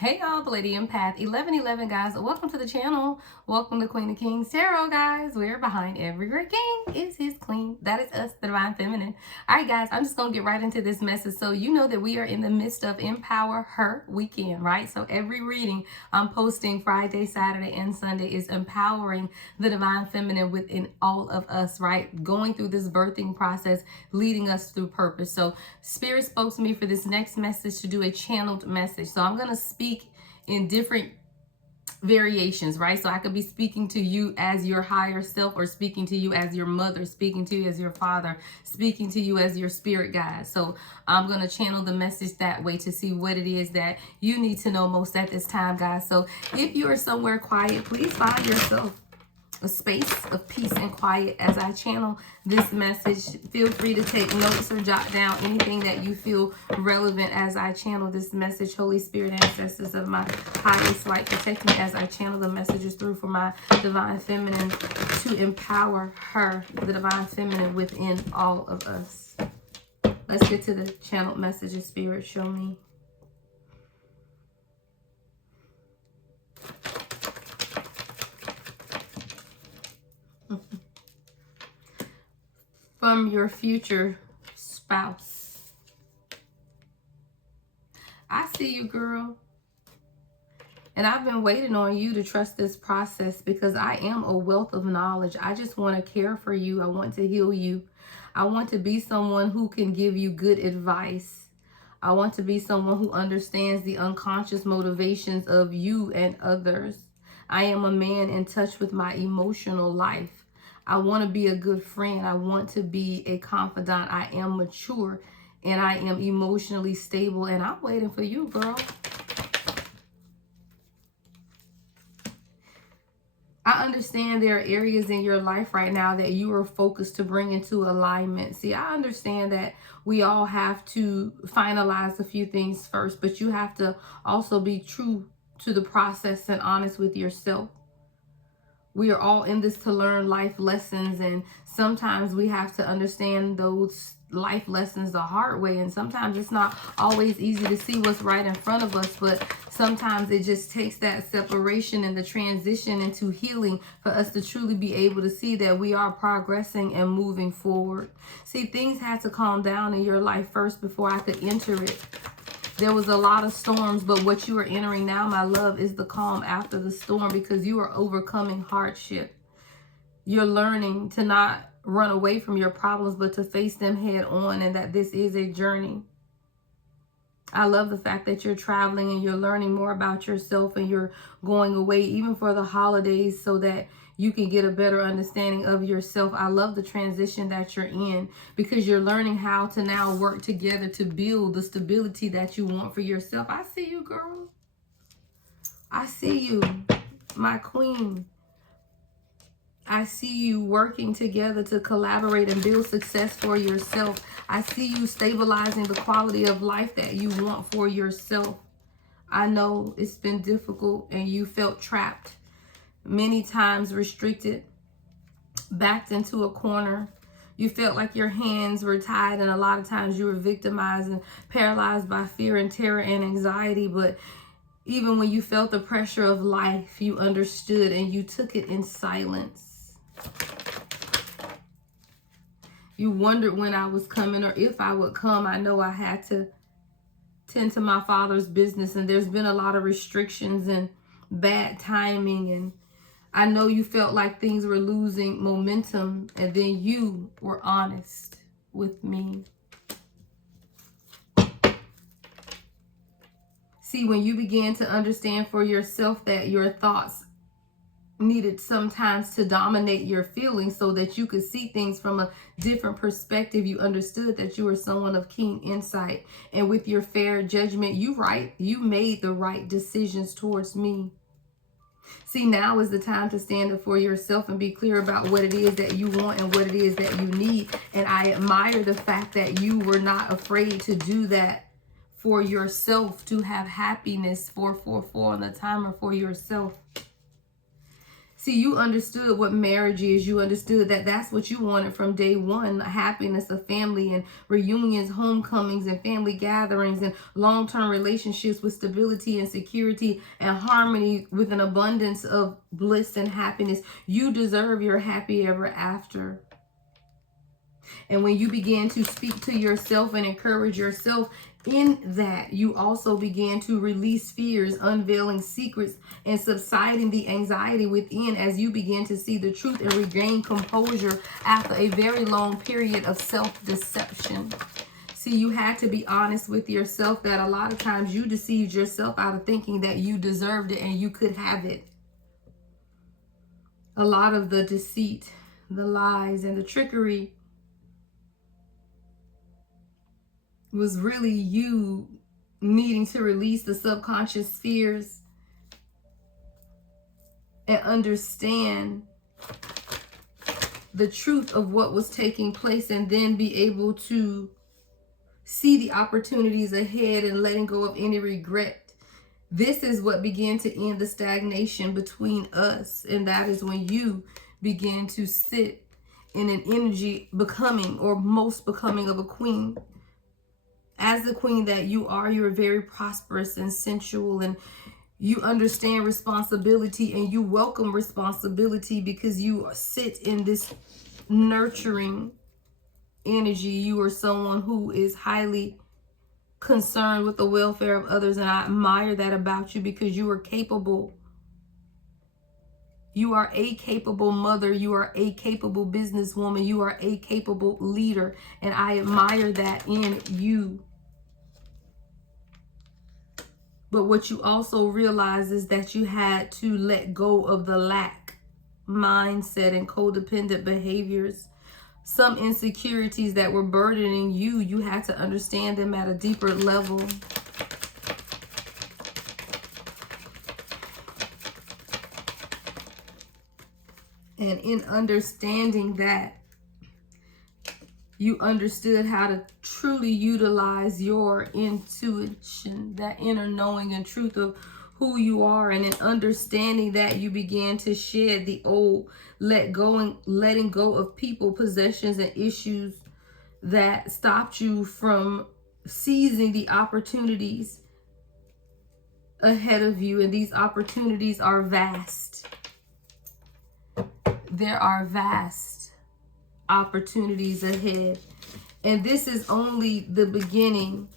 Hey y'all, the Lady Empath 1111 guys. Welcome to the channel. Welcome to Queen of Kings Tarot, guys. We're behind every great king is his queen. That is us, the Divine Feminine. All right, guys, I'm just going to get right into this message. So you know that we are in the midst of Empower Her weekend, right? So every reading I'm posting Friday, Saturday, and Sunday is empowering the Divine Feminine within all of us, right? Going through this birthing process, leading us through purpose. So Spirit spoke to me for this next message to do a channeled message. So I'm going to speak in different variations, right? So I could be speaking to you as your higher self, or speaking to you as your mother, speaking to you as your father, speaking to you as your spirit guide. So I'm going to channel the message that way to see what it is that you need to know most at this time, guys. So if you are somewhere quiet, please find yourself a space of peace and quiet as I channel this message. Feel free to take notes or jot down anything that you feel relevant as I channel this message. Holy Spirit, ancestors of my highest light, protect me as I channel the messages through for my Divine Feminine to empower her, the Divine Feminine within all of us. Let's get to the channeled messages. Spirit, show me. From your future spouse. I see you, girl. And I've been waiting on you to trust this process because I am a wealth of knowledge. I just want to care for you. I want to heal you. I want to be someone who can give you good advice. I want to be someone who understands the unconscious motivations of you and others. I am a man in touch with my emotional life. I want to be a good friend. I want to be a confidant. I am mature and I am emotionally stable. And I'm waiting for you, girl. I understand there are areas in your life right now that you are focused to bring into alignment. See, I understand that we all have to finalize a few things first, but you have to also be true to the process and honest with yourself. We are all in this to learn life lessons, and sometimes we have to understand those life lessons the hard way, and sometimes it's not always easy to see what's right in front of us, but sometimes it just takes that separation and the transition into healing for us to truly be able to see that we are progressing and moving forward. See, things had to calm down in your life first before I could enter it. There was a lot of storms, but what you are entering now, my love, is the calm after the storm, because you are overcoming hardship. You're learning to not run away from your problems, but to face them head on, and that this is a journey. I love the fact that you're traveling and you're learning more about yourself, and you're going away even for the holidays so that you can get a better understanding of yourself. I love the transition that you're in, because you're learning how to now work together to build the stability that you want for yourself. I see you, girl. I see you, my queen. I see you working together to collaborate and build success for yourself. I see you stabilizing the quality of life that you want for yourself. I know it's been difficult and you felt trapped, many times restricted, backed into a corner. You felt like your hands were tied, and a lot of times you were victimized and paralyzed by fear and terror and anxiety. But even when you felt the pressure of life, you understood and you took it in silence. You wondered when I was coming or if I would come. I know I had to tend to my Father's business, and there's been a lot of restrictions and bad timing, and I know you felt like things were losing momentum, and then you were honest with me. See, when you began to understand for yourself that your thoughts needed sometimes to dominate your feelings so that you could see things from a different perspective, you understood that you were someone of keen insight, and with your fair judgment, you made the right decisions towards me. See, now is the time to stand up for yourself and be clear about what it is that you want and what it is that you need. And I admire the fact that you were not afraid to do that for yourself, to have happiness. 444 on the timer for yourself. See, you understood what marriage is. You understood that that's what you wanted from day one. Happiness of family and reunions, homecomings and family gatherings and long-term relationships with stability and security and harmony with an abundance of bliss and happiness. You deserve your happy ever after. And when you begin to speak to yourself and encourage yourself in that, you also began to release fears, unveiling secrets, and subsiding the anxiety within as you begin to see the truth and regain composure after a very long period of self-deception. See, you had to be honest with yourself that a lot of times you deceived yourself out of thinking that you deserved it and you could have it. A lot of the deceit, the lies, and the trickery was really you needing to release the subconscious fears and understand the truth of what was taking place, and then be able to see the opportunities ahead and letting go of any regret. This is what began to end the stagnation between us, and that is when you begin to sit in an energy becoming, or most becoming, of a queen. As the queen that you are, you're very prosperous and sensual, and you understand responsibility and you welcome responsibility because you sit in this nurturing energy. You are someone who is highly concerned with the welfare of others, and I admire that about you because you are capable. You are a capable mother. You are a capable businesswoman. You are a capable leader, and I admire that in you. But what you also realize is that you had to let go of the lack mindset and codependent behaviors. Some insecurities that were burdening you, you had to understand them at a deeper level. And in understanding that, you understood how to truly utilize your intuition, that inner knowing and truth of who you are. And in understanding that, you began to shed the old, letting go of people, possessions, and issues that stopped you from seizing the opportunities ahead of you. And these opportunities are vast. There are vast opportunities ahead, and this is only the beginning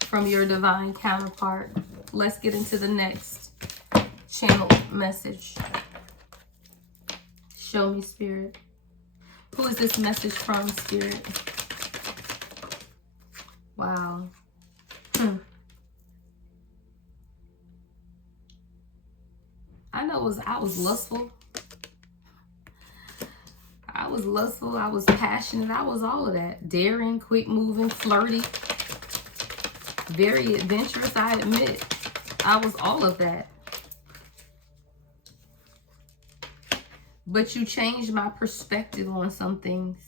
from your divine counterpart. Let's get into the next channel message. Show me, Spirit. Who is this message from, Spirit? Wow. I know I was lustful. I was lustful, I was passionate, I was all of that. Daring, quick moving, flirty, very adventurous, I admit. I was all of that. But you changed my perspective on some things.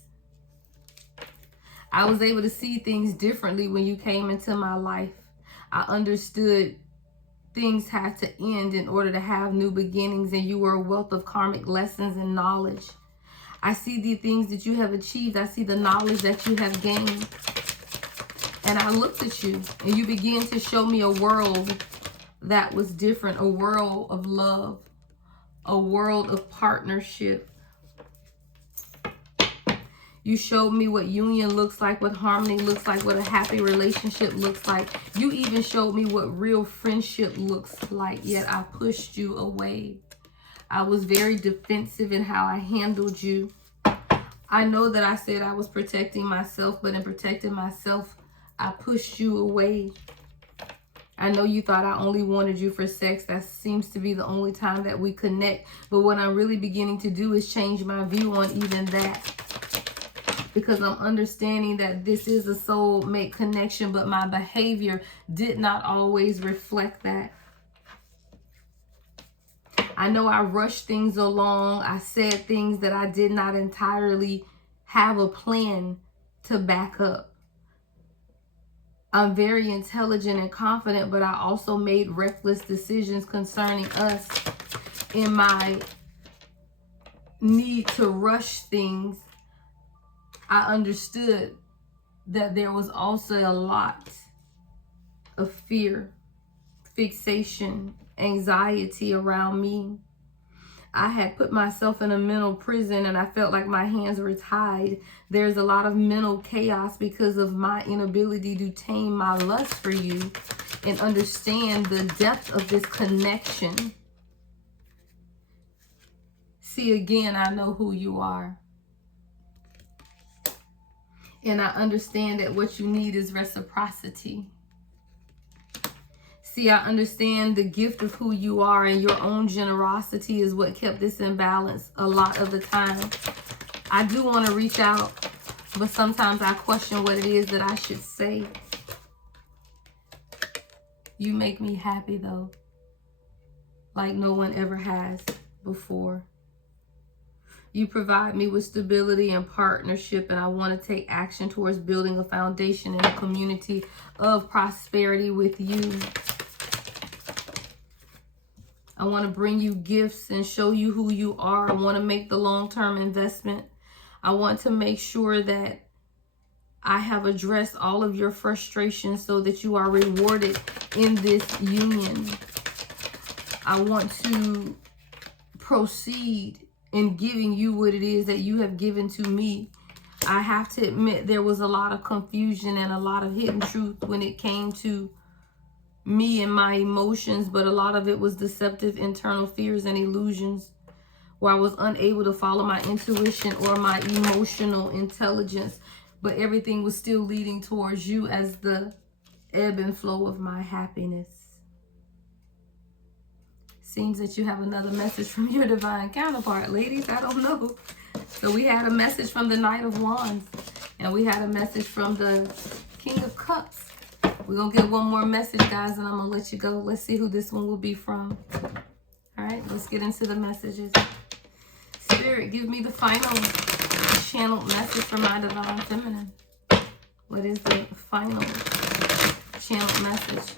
I was able to see things differently when you came into my life. I understood things had to end in order to have new beginnings, and you were a wealth of karmic lessons and knowledge. I see the things that you have achieved. I see the knowledge that you have gained. And I looked at you, and you began to show me a world that was different, a world of love, a world of partnership. You showed me what union looks like, what harmony looks like, what a happy relationship looks like. You even showed me what real friendship looks like, yet I pushed you away. I was very defensive in how I handled you. I know that I said I was protecting myself, but in protecting myself, I pushed you away. I know you thought I only wanted you for sex. That seems to be the only time that we connect. But what I'm really beginning to do is change my view on even that. Because I'm understanding that this is a soulmate connection, but my behavior did not always reflect that. I know I rushed things along. I said things that I did not entirely have a plan to back up. I'm very intelligent and confident, but I also made reckless decisions concerning us. in my need to rush things, I understood that there was also a lot of fear, fixation, anxiety around me. I had put myself in a mental prison and I felt like my hands were tied. There's a lot of mental chaos because of my inability to tame my lust for you and understand the depth of this connection. See, again, I know who you are. And I understand that what you need is reciprocity. See, I understand the gift of who you are, and your own generosity is what kept this in balance a lot of the time. I do want to reach out, but sometimes I question what it is that I should say. You make me happy, though, like no one ever has before. You provide me with stability and partnership, and I want to take action towards building a foundation and a community of prosperity with you. I want to bring you gifts and show you who you are. I want to make the long-term investment. I want to make sure that I have addressed all of your frustrations so that you are rewarded in this union. I want to proceed in giving you what it is that you have given to me. I have to admit there was a lot of confusion and a lot of hidden truth when it came to me and my emotions, but a lot of it was deceptive internal fears and illusions where I was unable to follow my intuition or my emotional intelligence, but everything was still leading towards you as the ebb and flow of my happiness. Seems that you have another message from your divine counterpart, ladies. I don't know. So we had a message from the Knight of Wands, and we had a message from the King of Cups. We're going to get one more message, guys, and I'm going to let you go. Let's see who this one will be from. All right, let's get into the messages. Spirit, give me the final channeled message for my divine feminine. What is the final channeled message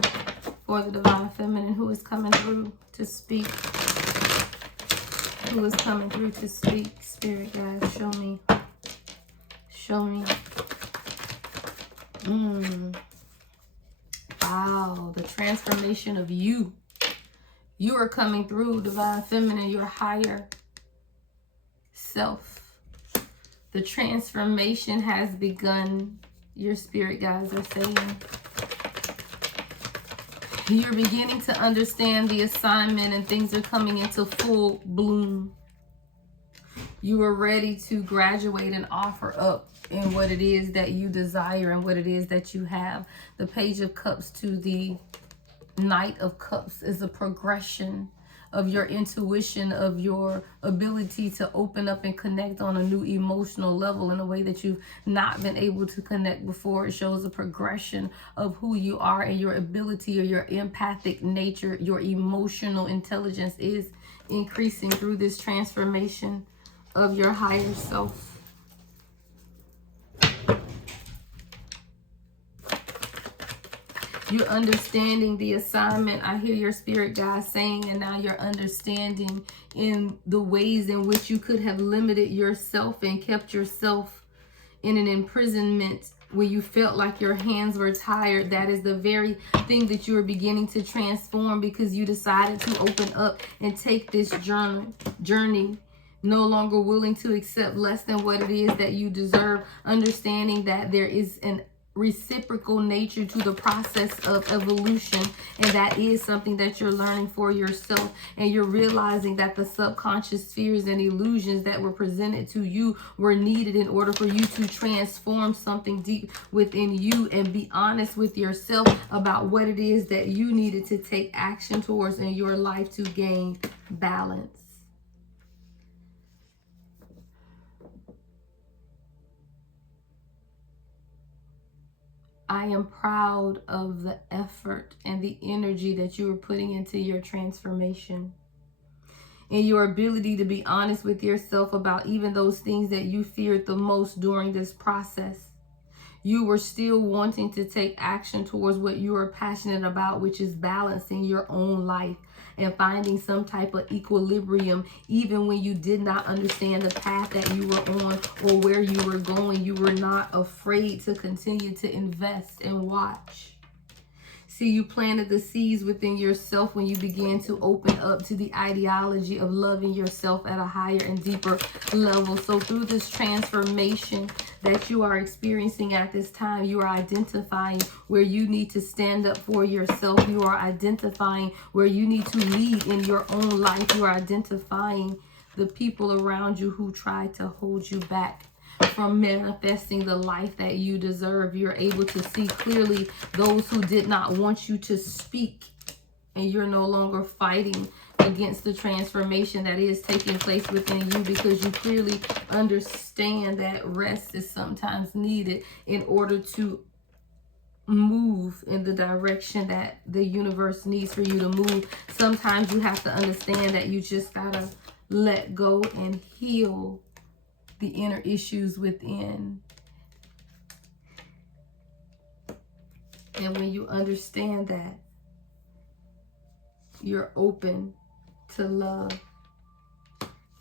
for the divine feminine? Who is coming through to speak? Who is coming through to speak? Spirit, guys, show me. Show me. Wow, the transformation of you. You are coming through, divine feminine, your higher self. The transformation has begun, your spirit guides are saying. You're beginning to understand the assignment and things are coming into full bloom. You are ready to graduate and offer up in what it is that you desire and what it is that you have. The Page of Cups to the Knight of Cups is a progression of your intuition, of your ability to open up and connect on a new emotional level in a way that you've not been able to connect before. It shows a progression of who you are and your ability or your empathic nature, your emotional intelligence is increasing through this transformation of your higher self. You're understanding the assignment. I hear your spirit guide saying, and now you're understanding in the ways in which you could have limited yourself and kept yourself in an imprisonment when you felt like your hands were tired. That is the very thing that you are beginning to transform because you decided to open up and take this journey. No longer willing to accept less than what it is that you deserve. Understanding that there is an reciprocal nature to the process of evolution, and that is something that you're learning for yourself, and you're realizing that the subconscious fears and illusions that were presented to you were needed in order for you to transform something deep within you and be honest with yourself about what it is that you needed to take action towards in your life to gain balance. I am proud of the effort and the energy that you are putting into your transformation and your ability to be honest with yourself about even those things that you feared the most during this process. You were still wanting to take action towards what you are passionate about, which is balancing your own life, and finding some type of equilibrium. Even when you did not understand the path that you were on or where you were going, you were not afraid to continue to invest and watch. See, you planted the seeds within yourself when you began to open up to the ideology of loving yourself at a higher and deeper level. So through this transformation that you are experiencing at this time, you are identifying where you need to stand up for yourself. You are identifying where you need to lead in your own life. You are identifying the people around you who try to hold you back from manifesting the life that you deserve. You're able to see clearly those who did not want you to speak, and you're no longer fighting against the transformation that is taking place within you, because you clearly understand that rest is sometimes needed in order to move in the direction that the universe needs for you to move. Sometimes you have to understand that you just gotta let go and heal the inner issues within. And when you understand that, you're open to love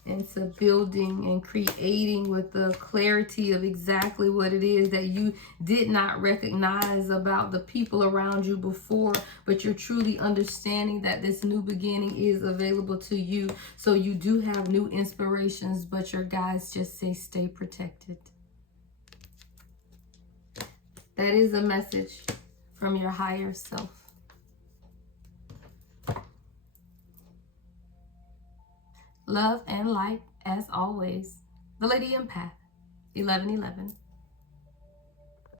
and to building and creating with the clarity of exactly what it is that you did not recognize about the people around you before, but you're truly understanding that this new beginning is available to you. So you do have new inspirations, but your guides just say stay protected. That is a message from your higher self. Love and light, as always. The Lady Empath, 1111.